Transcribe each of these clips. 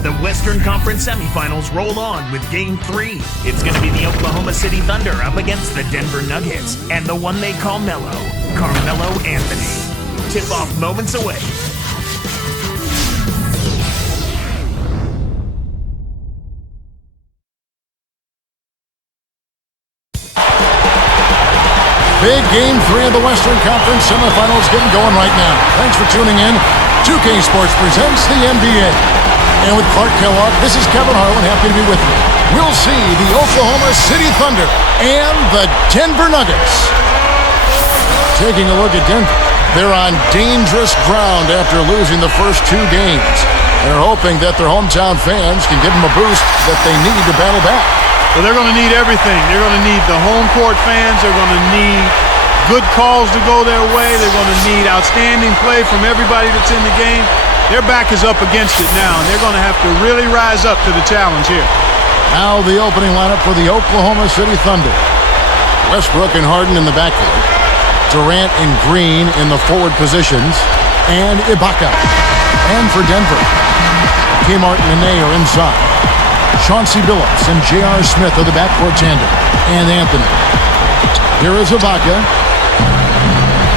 The Western Conference semifinals roll on with Game 3. It's going to be the Oklahoma City Thunder up against the Denver Nuggets and the one they call Melo, Carmelo Anthony. Tip-off moments away. Big Game 3 of the Western Conference semifinals getting going right now. Thanks for tuning in. 2K Sports presents the NBA. And with Clark Kellogg, this is Kevin Harlan, happy to be with you. We'll see the Oklahoma City Thunder and the Denver Nuggets. Taking a look at Denver. They're on dangerous ground after losing the first 2 games. They're hoping that their hometown fans can give them a boost that they need to battle back. Well, they're going to need everything. They're going to need the home court fans. They're going to need good calls to go their way. They're going to need outstanding play from everybody that's in the game. Their back is up against it now, and they're going to have to really rise up to the challenge here. Now the opening lineup for the Oklahoma City Thunder. Westbrook and Harden in the backcourt. Durant and Green in the forward positions. And Ibaka. And for Denver, Kmart and Nene are inside. Chauncey Billups and J.R. Smith are the backcourt tandem. And Anthony. Here is Ibaka.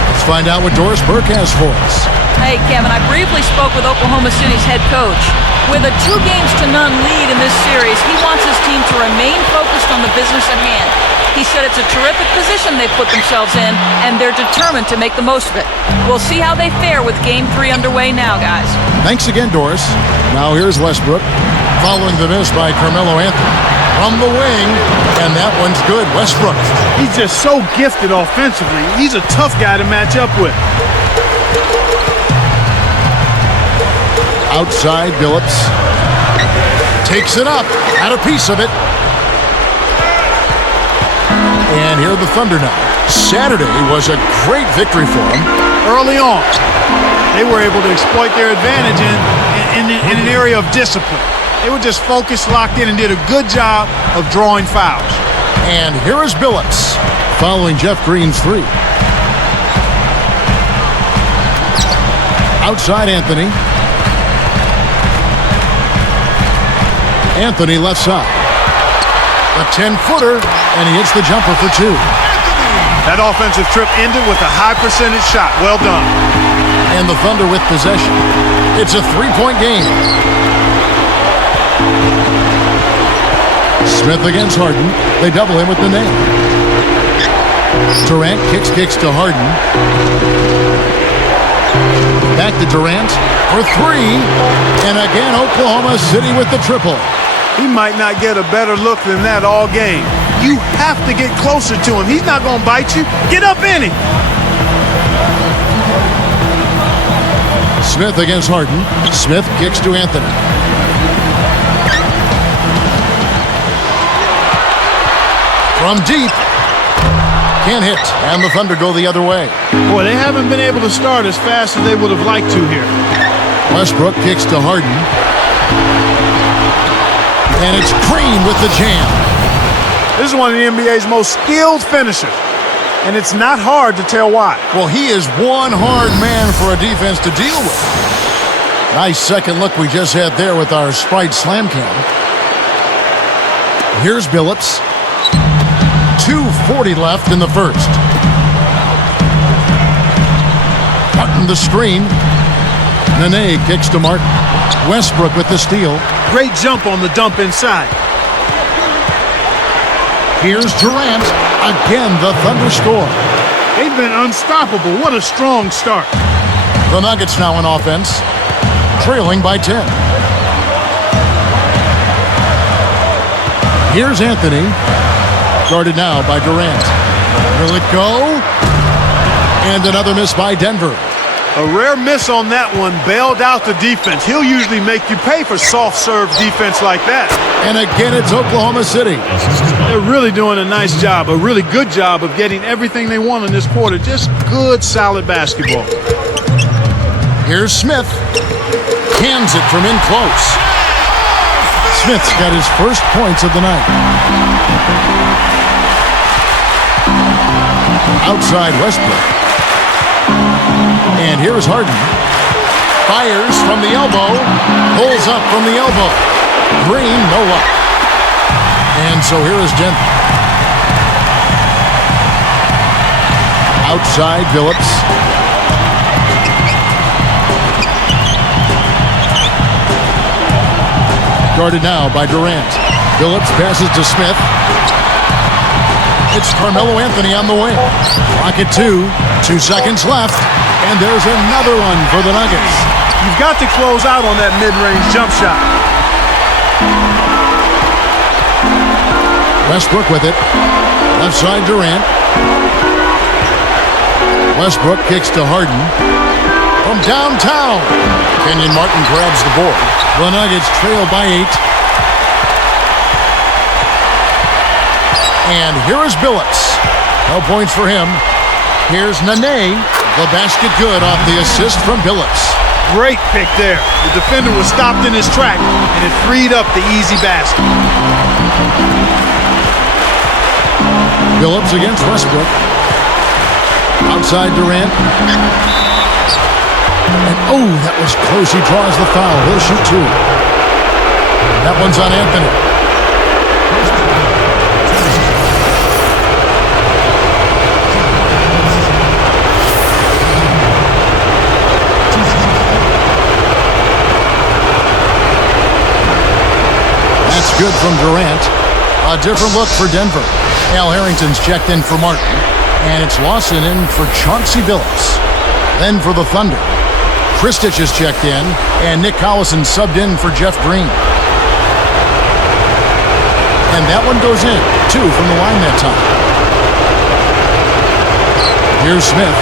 Let's find out what Doris Burke has for us. Hey, Kevin, I briefly spoke with Oklahoma City's head coach. With a 2-0 lead in this series, he wants his team to remain focused on the business at hand. He said it's a terrific position they've put themselves in, and they're determined to make the most of it. We'll see how they fare with Game 3 underway now, guys. Thanks again, Doris. Now here's Westbrook, following the miss by Carmelo Anthony. From the wing, and that one's good. Westbrook. He's just so gifted offensively. He's a tough guy to match up with. Outside, Billups takes it up, had a piece of it. And here are the Thunder now. Saturday was a great victory for them. Early on, they were able to exploit their advantage in an area of discipline. They were just focused, locked in, and did a good job of drawing fouls. And here is Billups following Jeff Green's 3. Outside, Anthony. Anthony left side. A 10-footer, and he hits the jumper for 2. That offensive trip ended with a high percentage shot. Well done. And the Thunder with possession. It's a 3-point game. Smith against Harden. They double him with the name. Durant kicks to Harden. Back to Durant for 3. And again, Oklahoma City with the triple. He might not get a better look than that all game. You have to get closer to him. He's not going to bite you. Get up in him. Smith against Harden. Smith kicks to Anthony. From deep. Can't hit. And the Thunder go the other way. Boy, they haven't been able to start as fast as they would have liked to here. Westbrook kicks to Harden. And it's Green with the jam. This is one of the NBA's most skilled finishers. And it's not hard to tell why. Well, he is one hard man for a defense to deal with. Nice second look we just had there with our Sprite Slam Cam. Here's Billups. 2:40 left in the first. Martin the screen. Nene kicks to Martin. Westbrook with the steal. Great jump on the dump inside. Here's Durant. Again, the Thunder score. They've been unstoppable. What a strong start. The Nuggets now in offense, trailing by 10. Here's Anthony. Guarded now by Durant. Will it go? And another miss by Denver. A rare miss on that one bailed out the defense. He'll usually make you pay for soft serve defense like that. And again, it's Oklahoma City. They're really doing a nice job, a really good job of getting everything they want in this quarter. Just good, solid basketball. Here's Smith. Cans it from in close. Smith's got his first points of the night. Outside Westbrook. And here's Harden. Fires from the elbow. Pulls up from the elbow. Green, no luck. And so here is Denver. Outside, Phillips. Guarded now by Durant. Phillips passes to Smith. It's Carmelo Anthony on the wing. Clock at 2. 2 seconds left. And there's another one for the Nuggets. You've got to close out on that mid-range jump shot. Westbrook with it. Left side, Durant. Westbrook kicks to Harden. From downtown, Kenyon Martin grabs the board. The Nuggets trail by 8. And here is Billups. No points for him. Here's Nene. The basket good off the assist from Billups. Great pick there. The defender was stopped in his track, and it freed up the easy basket. Billups against Westbrook. Outside Durant. And oh, that was close. He draws the foul. He'll shoot 2. That one's on Anthony. That's good from Durant. A different look for Denver. Al Harrington's checked in for Martin. And it's Lawson in for Chauncey Billups. Then for the Thunder, Kristich is checked in, and Nick Collison subbed in for Jeff Green. And that one goes in. 2 from the line that time. Here's Smith.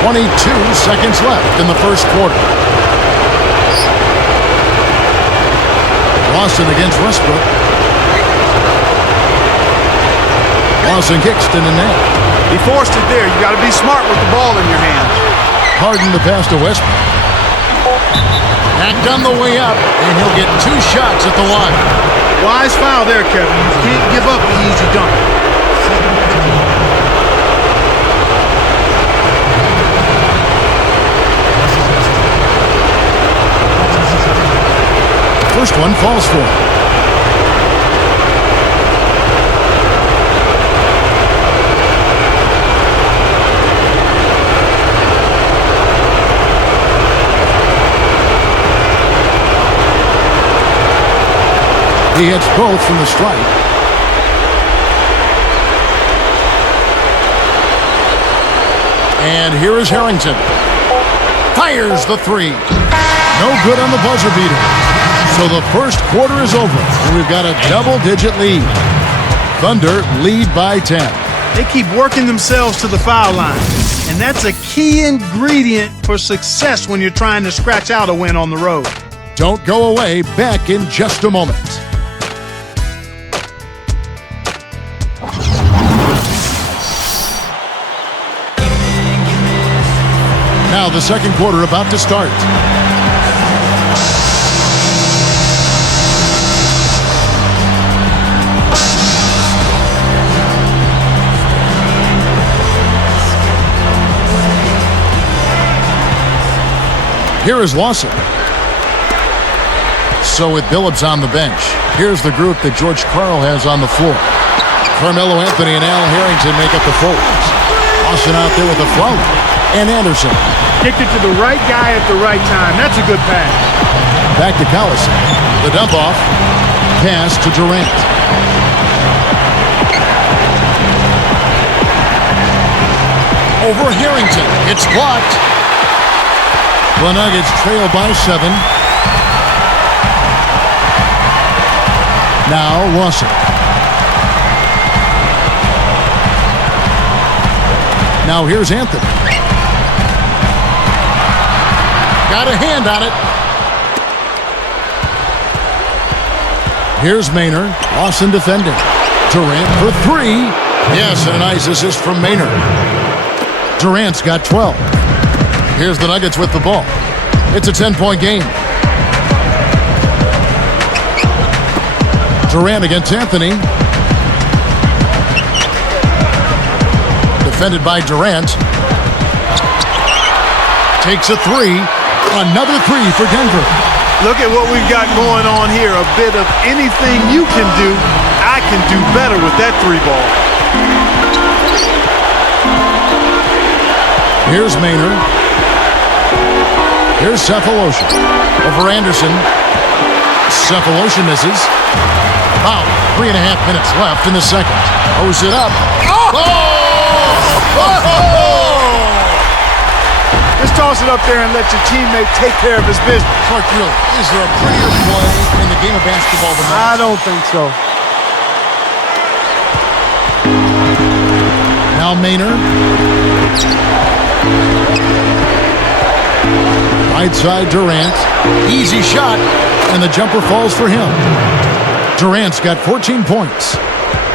22 seconds left in the first quarter. Lawson against Westbrook. Lawson kicks to Nene. He forced it there. You got to be smart with the ball in your hand. Harden the pass to Westbrook. Backed on the way up, and he'll get 2 shots at the line. Wise foul there, Kevin. You can't give up the easy dunk. First one falls for him. He hits both from the stripe. And here is Harrington. Fires the 3. No good on the buzzer beater. So the first quarter is over, and we've got a double-digit lead. Thunder lead by 10. They keep working themselves to the foul line, and that's a key ingredient for success when you're trying to scratch out a win on the road. Don't go away. Back in just a moment. Now the second quarter about to start. Here is Lawson. So with Billups on the bench, here's the group that George Karl has on the floor. Carmelo Anthony and Al Harrington make up the forwards. Lawson out there with the flow. And Anderson. Kicked it to the right guy at the right time. That's a good pass. Back to Collison. The dump off. Pass to Durant. Over Harrington. It's blocked. The Nuggets trail by 7. Now Lawson. Now here's Anthony. Got a hand on it. Here's Maynard. Lawson defending. Durant for 3. Yes, and a nice assist from Maynard. Durant's got 12. Here's the Nuggets with the ball. It's a 10-point game. Durant against Anthony. Defended by Durant. Takes a 3. Another three for Denver. Look at what we've got going on here. A bit of anything you can do, I can do better with that three ball. Here's Maynard. Here's Cephalosha. Over Anderson. Cephalosha misses. About 3.5 minutes left in the second. Throws it up. Just toss it up there and let your teammate take care of his business. Clark, really, is there a prettier play in the game of basketball than that? I don't think so. Now Maynard. Right side Durant. Easy shot, and the jumper falls for him. Durant's got 14 points.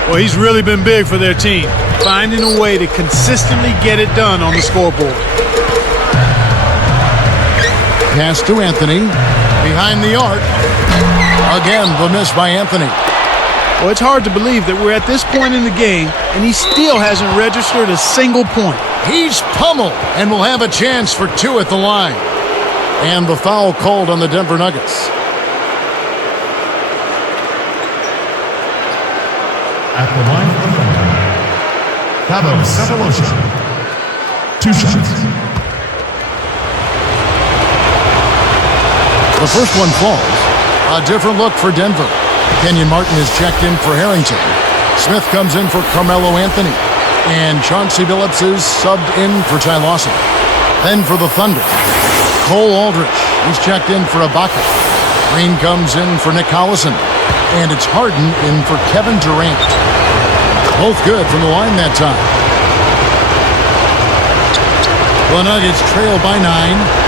Well, he's really been big for their team, finding a way to consistently get it done on the scoreboard. Pass to Anthony. Behind the arc. Again, the miss by Anthony. Well, it's hard to believe that we're at this point in the game, and he still hasn't registered a single point. He's pummeled and will have a chance for two at the line. And the foul called on the Denver Nuggets. At the line for the Thunder, Pablo Cephalosha. 2 shots. The first one falls. A different look for Denver. Kenyon Martin is checked in for Harrington. Smith comes in for Carmelo Anthony. And Chauncey Billups is subbed in for Ty Lawson. Then for the Thunder, Cole Aldrich. He's checked in for Ibaka. Green comes in for Nick Collison. And it's Harden in for Kevin Durant. Both good from the line that time. The Nuggets trail by 9.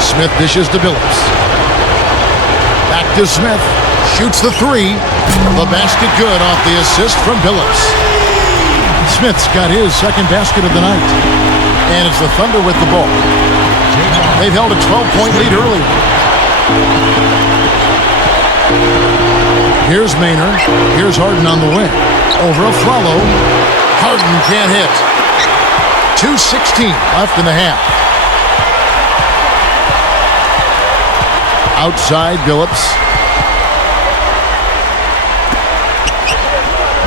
Smith dishes to Billups. Back to Smith. Shoots the three. The basket good off the assist from Billups. Smith's got his second basket of the night. And it's the Thunder with the ball. They've held a 12-point lead earlier. Here's Maynard. Here's Harden on the wing. Over Afflalo. Harden can't hit. 2:16 left in the half. Outside Billups.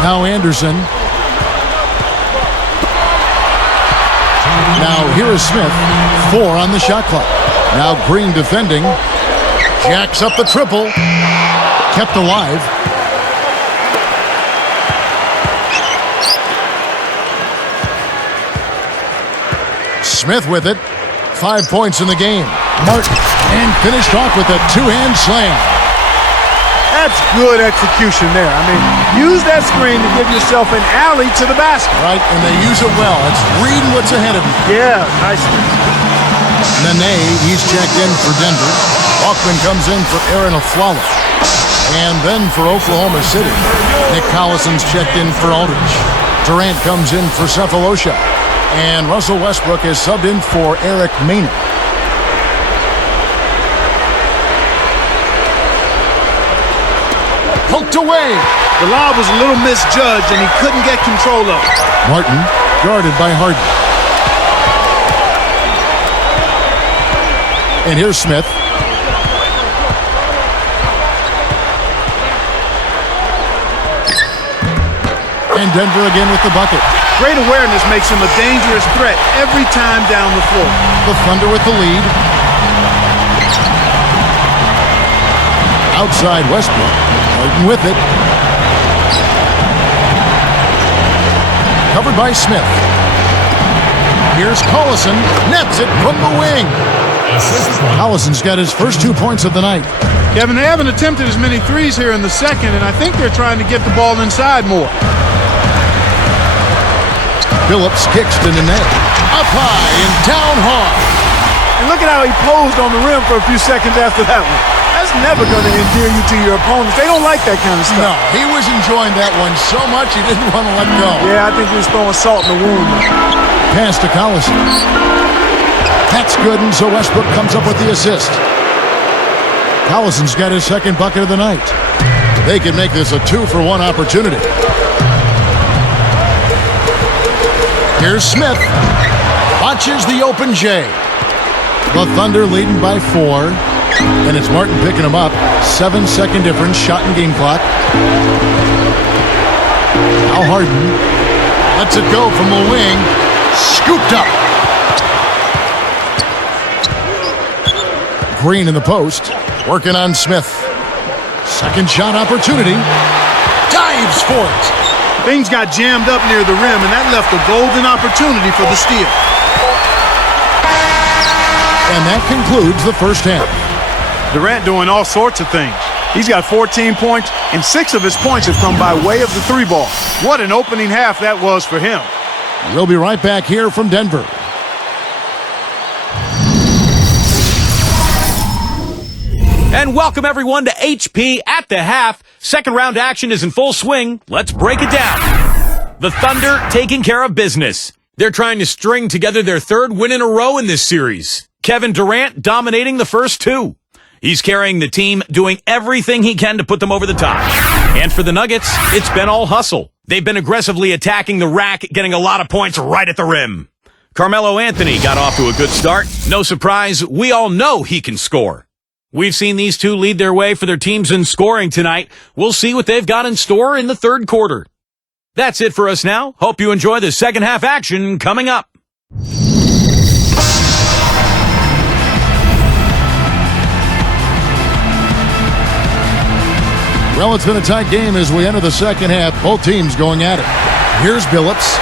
Now Anderson. Now here is Smith. 4 on the shot clock. Now Green defending. Jacks up the triple. Kept alive. Smith with it. 5 points in the game. Martin. And finished off with a two-hand slam. That's good execution there. I mean, use that screen to give yourself an alley to the basket. Right, and they use it well. It's reading what's ahead of you. Yeah, nice. Nene, he's checked in for Denver. Walkman comes in for Aaron Afflalo. And then for Oklahoma City, Nick Collison's checked in for Aldridge. Durant comes in for Cephalosha. And Russell Westbrook is subbed in for Eric Maynard. Poked away. The lob was a little misjudged, and he couldn't get control of it. Martin guarded by Harden. And here's Smith. And Denver again with the bucket. Great awareness makes him a dangerous threat every time down the floor. The Thunder with the lead. Outside Westbrook. Harden with it. Covered by Smith. Here's Collison. Nets it from the wing. Collison's got his first 2 points of the night. Kevin, they haven't attempted as many threes here in the second, and I think they're trying to get the ball inside more. Billups kicks to Nene. Up high and down hard. And look at how he posed on the rim for a few seconds after that one. That's never going to endear you to your opponents. They don't like that kind of stuff. No, he was enjoying that one so much he didn't want to let go. Yeah, I think he was throwing salt in the wound. Pass to Collison. That's good, and so Westbrook comes up with the assist. Collison's got his second bucket of the night. They can make this a 2-for-1 opportunity. Here's Smith. Watches the open J. The Thunder leading by 4. And it's Martin picking him up. 7-second difference, shot and game clock. Al Harden lets it go from the wing. Scooped up. Green in the post. Working on Smith. Second shot opportunity. Dives for it. Things got jammed up near the rim, and that left a golden opportunity for the steal. And that concludes the first half. Durant doing all sorts of things. He's got 14 points, and 6 of his points have come by way of the 3-ball. What an opening half that was for him. We'll be right back here from Denver. And welcome everyone to HP at the half. Second round action is in full swing. Let's break it down. The Thunder taking care of business. They're trying to string together their third win in a row in this series. Kevin Durant dominating the first 2. He's carrying the team, doing everything he can to put them over the top. And for the Nuggets, it's been all hustle. They've been aggressively attacking the rack, getting a lot of points right at the rim. Carmelo Anthony got off to a good start. No surprise, we all know he can score. We've seen these two lead their way for their teams in scoring tonight. We'll see what they've got in store in the third quarter. That's it for us now. Hope you enjoy the second half action coming up. Well, it's been a tight game as we enter the second half. Both teams going at it. Here's Billups.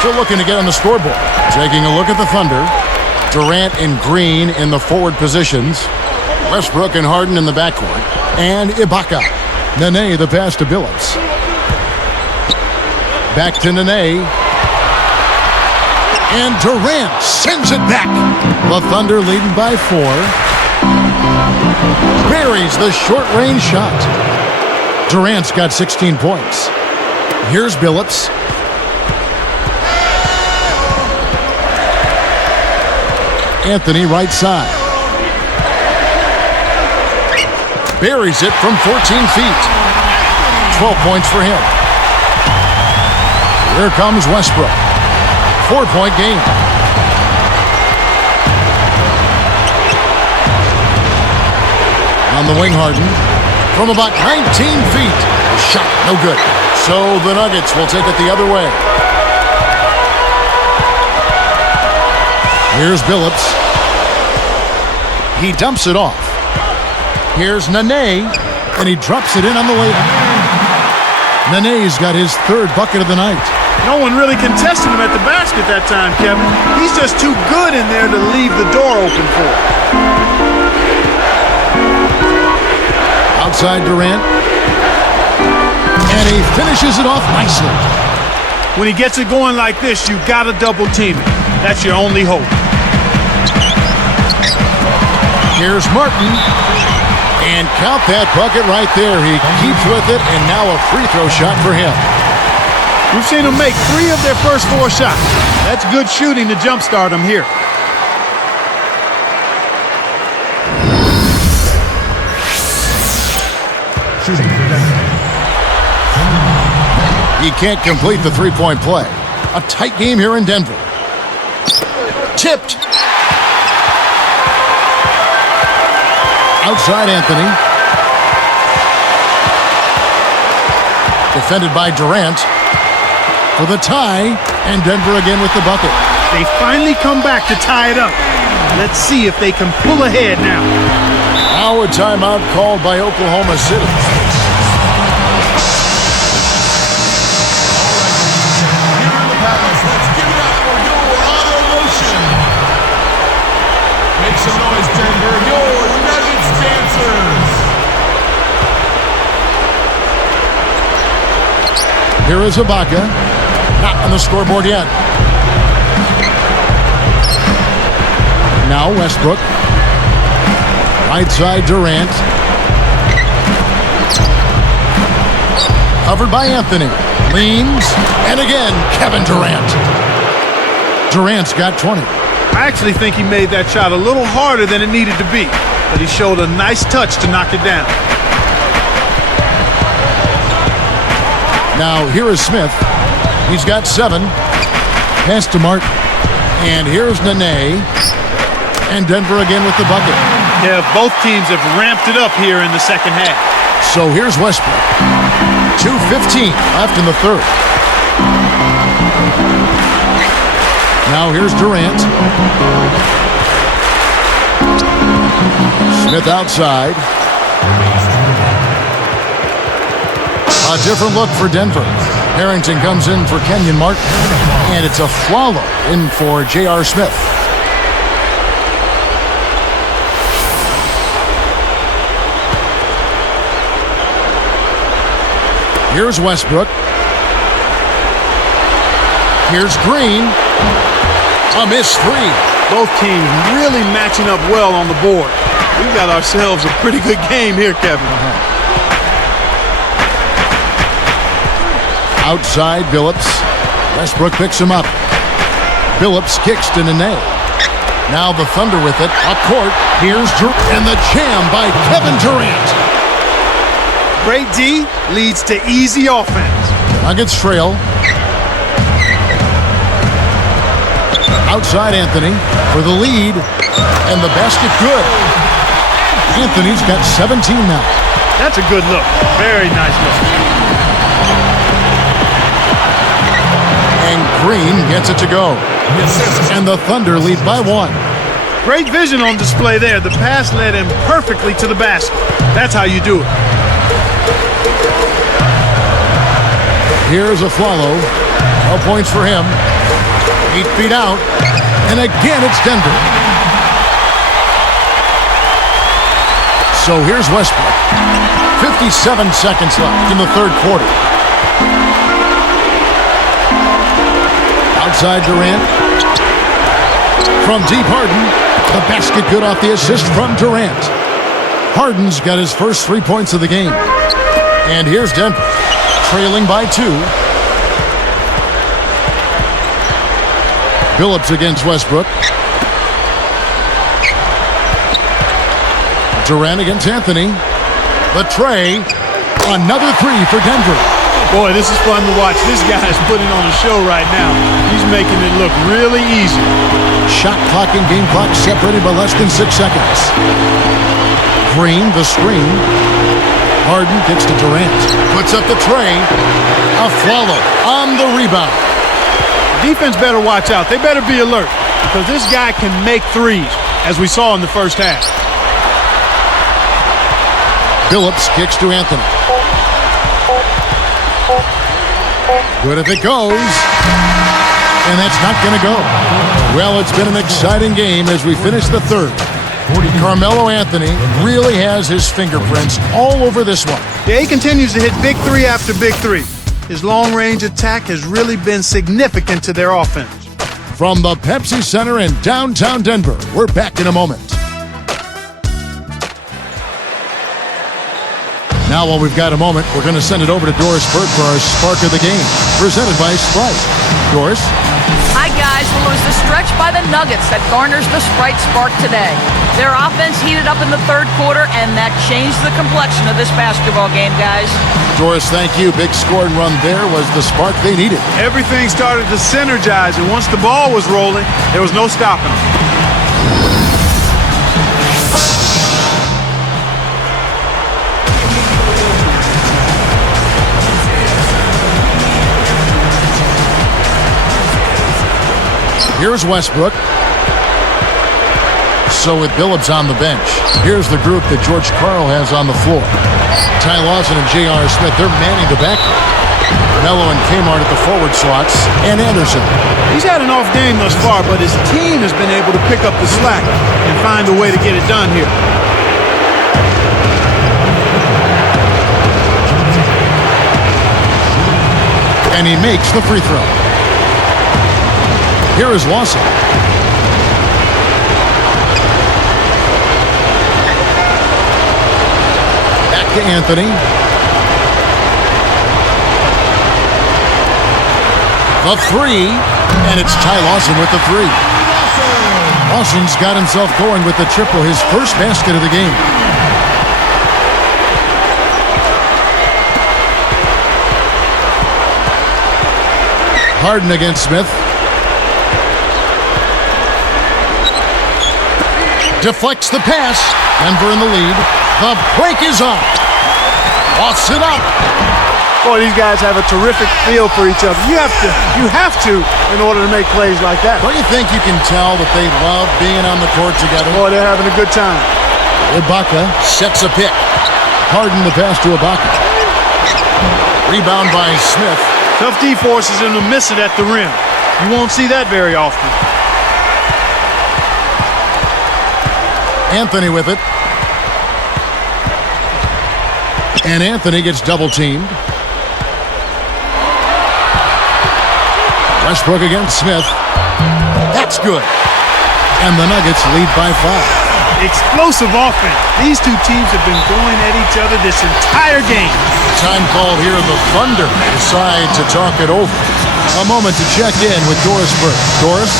Still looking to get on the scoreboard. Taking a look at the Thunder. Durant and Green in the forward positions. Westbrook and Harden in the backcourt. And Ibaka. Nene the pass to Billups. Back to Nene. And Durant sends it back. The Thunder leading by 4. Buries the short-range shot. Durant's got 16 points. Here's Billups. Anthony right side. Buries it from 14 feet. 12 points for him. Here comes Westbrook. 4-point game. On the wing, Harden. From about 19 feet. The shot, no good. So the Nuggets will take it the other way. Here's Billups. He dumps it off. Here's Nene, and he drops it in on the way out. Nene's got his third bucket of the night. No one really contested him at the basket that time, Kevin. He's just too good in there to leave the door open for him. Outside Durant. And he finishes it off nicely. When he gets it going like this, you gotta double team it. That's your only hope. Here's Martin. And count that bucket right there. He keeps with it, and now a free throw shot for him. We've seen him make 3 of their first 4 shots. That's good shooting to jumpstart him here. He can't complete the three-point play. A tight game here in Denver. Tipped. Outside Anthony. Defended by Durant. For the tie, and Denver again with the bucket. They finally come back to tie it up. Let's see if they can pull ahead now. Now a timeout called by Oklahoma City. Make some noise, Denver. Your Nuggets dancers. Here is Ibaka. Not on the scoreboard yet. Now Westbrook. Right side Durant. Covered by Anthony. Leans. And again, Kevin Durant. Durant's got 20. I actually think he made that shot a little harder than it needed to be, but he showed a nice touch to knock it down. Now here is Smith. He's got 7. Pass to Martin. And here's Nene. And Denver again with the bucket. Yeah, both teams have ramped it up here in the second half. So here's Westbrook. 2:15 left in the third. Now here's Durant. Smith outside. A different look for Denver. Harrington comes in for Kenyon Martin. And it's a Flalo in for J.R. Smith. Here's Westbrook. Here's Green. A missed three. Both teams really matching up well on the board. We've got ourselves a pretty good game here, Kevin. Outside Billups. Westbrook picks him up. Billups kicks to Nene. Now the Thunder with it. Up court. Here's Durant. And the jam by Kevin Durant. Great D leads to easy offense. Nuggets trail. Outside Anthony for the lead. And the basket good. Anthony's got 17 now. That's a good look. Very nice look. And Green gets it to go. And the Thunder lead by 1. Great vision on display there. The pass led him perfectly to the basket. That's how you do it. Here's a Flalo. 12 points for him. 8 feet out. And again, it's Denver. So here's Westbrook. 57 seconds left in the third quarter. Outside Durant. From deep Harden. The basket good off the assist from Durant. Harden's got his first 3 points of the game. And here's Denver. Trailing by 2. Billups against Westbrook. Durant against Anthony. The tray. Another 3 for Denver. Boy, this is fun to watch. This guy is putting on a show right now. He's making it look really easy. Shot clock and game clock separated by less than 6 seconds. Green, the screen. Harden gets to Durant. Puts up the tray. A Flalo on the rebound. Defense better watch out. They better be alert because this guy can make threes, as we saw in the first half. Billups kicks to Anthony. Good if it goes. And that's not going to go. Well, it's been an exciting game as we finish the third. Carmelo Anthony really has his fingerprints all over this one. Yeah, he continues to hit big three after big three. His long-range attack has really been significant to their offense. From the Pepsi Center in downtown Denver, we're back in a moment. Now, while we've got a moment, we're going to send it over to Doris Burke for our Spark of the Game, presented by Sprite. Doris? Hi, guys. Well, it was the stretch by the Nuggets that garners the Sprite Spark today. Their offense heated up in the third quarter, and that changed the complexion of this basketball game, guys. Doris, thank you. Big scoring run there was the spark they needed. Everything started to synergize, and once the ball was rolling, there was no stopping them. Here's Westbrook. So with Billups on the bench, here's the group that George Karl has on the floor. Ty Lawson and J.R. Smith, they're manning the backcourt. Melo and Kmart at the forward slots, and Anderson. He's had an off game thus far, but his team has been able to pick up the slack and find a way to get it done here. And he makes the free throw. Here is Lawson. Back to Anthony. The three, and it's Ty Lawson with the three. Lawson's got himself going with the triple, his first basket of the game. Harden against Smith. Deflects the pass. Denver in the lead. The break is on. Lofts it up. Boy, these guys have a terrific feel for each other. You have to in order to make plays like that. Don't you think you can tell that they love being on the court together? Boy, they're having a good time. Ibaka sets a pick. Harden the pass to Ibaka. Rebound by Smith. Tough D forces him to miss it at the rim. You won't see that very often. Anthony with it. And Anthony gets double-teamed. Westbrook against Smith. That's good. And the Nuggets lead by 5. Explosive offense. These two teams have been going at each other this entire game. Time called here. The Thunder decide to talk it over. A moment to check in with Doris Burke. Doris?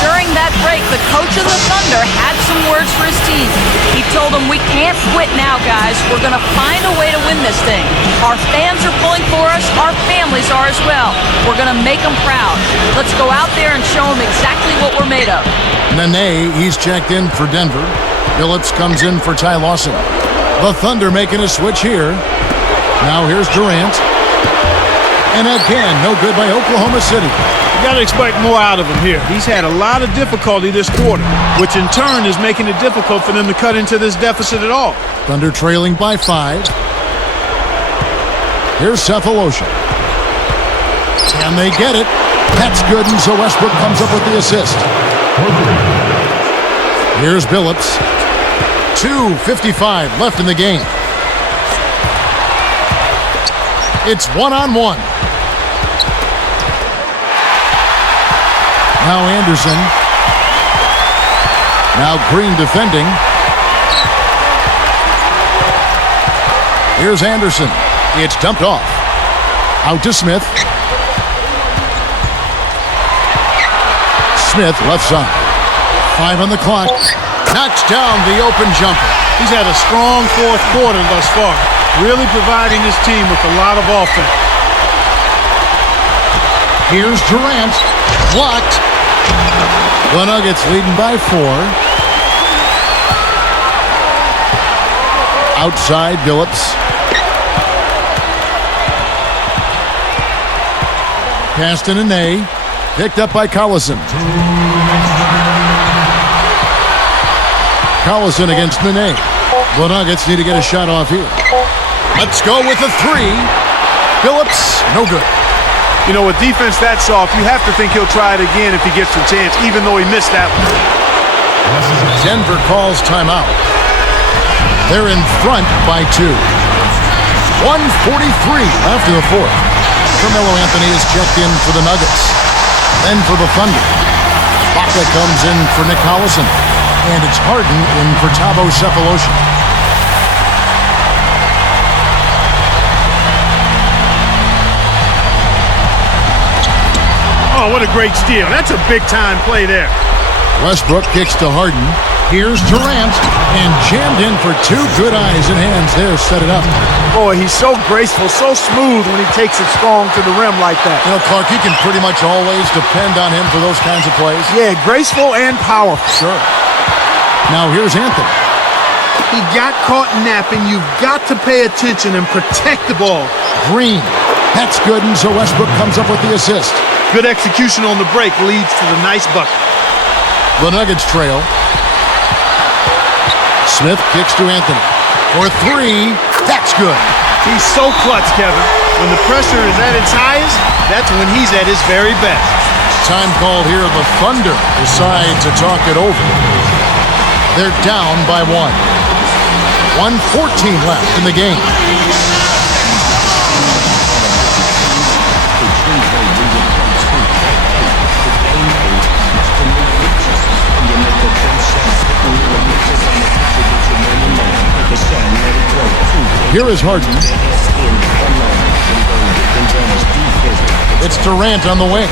During that break, the coach of the Thunder had some words for his team. He told them, "We can't quit now, guys. We're going to find a way to win this thing. Our fans are pulling for us. Our families are as well. We're going to make them proud. Let's go out there and show them exactly what we're made of." Nene, he's checked in for Denver. Phillips comes in for Ty Lawson. The Thunder making a switch here. Now here's Durant. And again, no good by Oklahoma City. You got to expect more out of him here. He's had a lot of difficulty this quarter, which in turn is making it difficult for them to cut into this deficit at all. Thunder trailing by 5. Here's Cephalosha. And they get it. That's good, and so Westbrook comes up with the assist. Here's Billups. 2:55 left in the game. It's 1-on-1. Now Anderson. Now Green defending. Here's Anderson. It's dumped off. Out to Smith. Smith left side. 5 on the clock. Knocks down the open jumper. He's had a strong fourth quarter thus far, really providing his team with a lot of offense. Here's Durant. Blocked. The Nuggets leading by 4. Outside, Billups. Pass to Nene. Picked up by Collison. Collison against Nene. The Nuggets need to get a shot off here. Let's go with a 3. Billups, no good. You know, with defense that soft, you have to think he'll try it again if he gets the chance, even though he missed that one. Denver calls timeout. They're in front by 2. 1:43 after the fourth. Carmelo Anthony is checked in for the Nuggets. Then for the Thunder. Baca comes in for Nick Collison. And it's Harden in for Thabo Cephalosha. Oh, what a great steal. That's a big-time play there. Westbrook kicks to Harden. Here's Durant. And jammed in for 2 good eyes and hands there. Set it up. Boy, he's so graceful, so smooth when he takes it strong to the rim like that. You know, Clark, you can pretty much always depend on him for those kinds of plays. Yeah, graceful and powerful. Sure. Now here's Anthony. He got caught napping. You've got to pay attention and protect the ball. Green. That's good, and so Westbrook comes up with the assist. Good execution on the break leads to the nice bucket. The Nuggets trail. Smith kicks to Anthony. For 3. That's good. He's so clutch, Kevin. When the pressure is at its highest, that's when he's at his very best. Time called here. The Thunder decide to talk it over. They're down by 1. 1:14 left in the game. Here is Harden. It's Durant on the wing.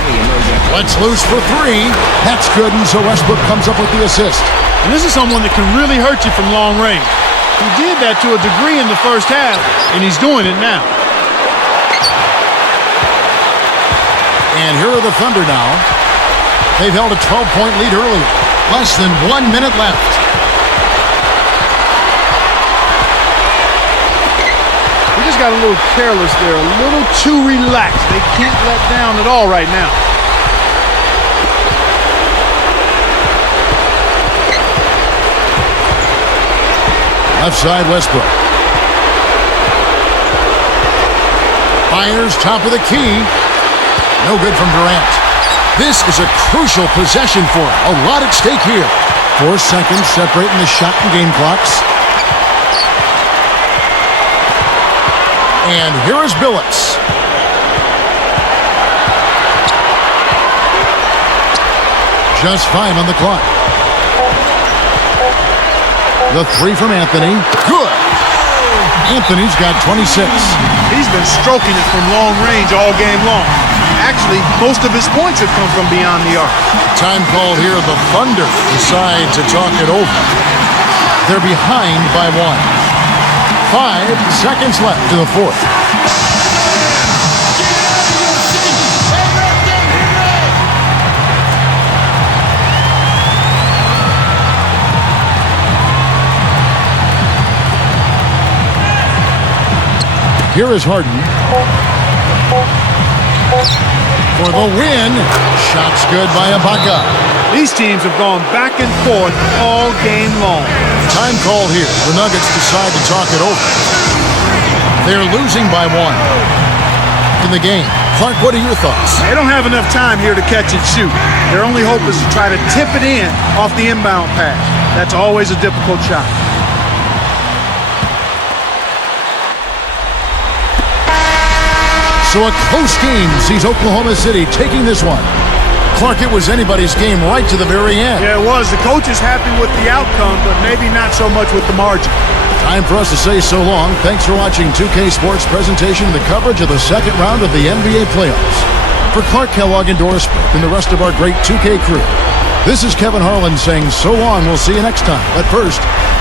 Let's loose for 3. That's good, and so Westbrook comes up with the assist. And this is someone that can really hurt you from long range. He did that to a degree in the first half, and he's doing it now. And here are the Thunder now. They've held a 12-point lead earlier. Less than 1 minute left. got a little careless there, a little too relaxed. They can't let down at all right now. Left side, Westbrook. Fires top of the key. No good from Durant. This is a crucial possession for him. A lot at stake here. 4 seconds separating the shot and game clocks. And here is Billups. Just 5 on the clock. The 3 from Anthony. Good. Anthony's got 26. He's been stroking it from long range all game long. Actually, most of his points have come from beyond the arc. Time called here. The Thunder decide to talk it over. They're behind by 1. 5 seconds left in the fourth. Here is Harden. For the win. Shots good by Ibaka. These teams have gone back and forth all game long. Time called here. The Nuggets decide to talk it over. They're losing by 1 in the game. Clark, what are your thoughts? They don't have enough time here to catch and shoot. Their only hope is to try to tip it in off the inbound pass. That's always a difficult shot. So a close game sees Oklahoma City taking this one. Clark, it was anybody's game right to the very end. Yeah, it was. The coach is happy with the outcome, but maybe not so much with the margin. Time for us to say so long. Thanks for watching 2K Sports' presentation of the coverage of the second round of the NBA playoffs. For Clark Kellogg and Doris Burke and the rest of our great 2K crew, this is Kevin Harlan saying so long. We'll see you next time. But first,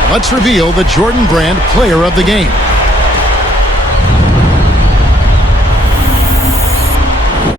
let's reveal the Jordan Brand Player of the Game.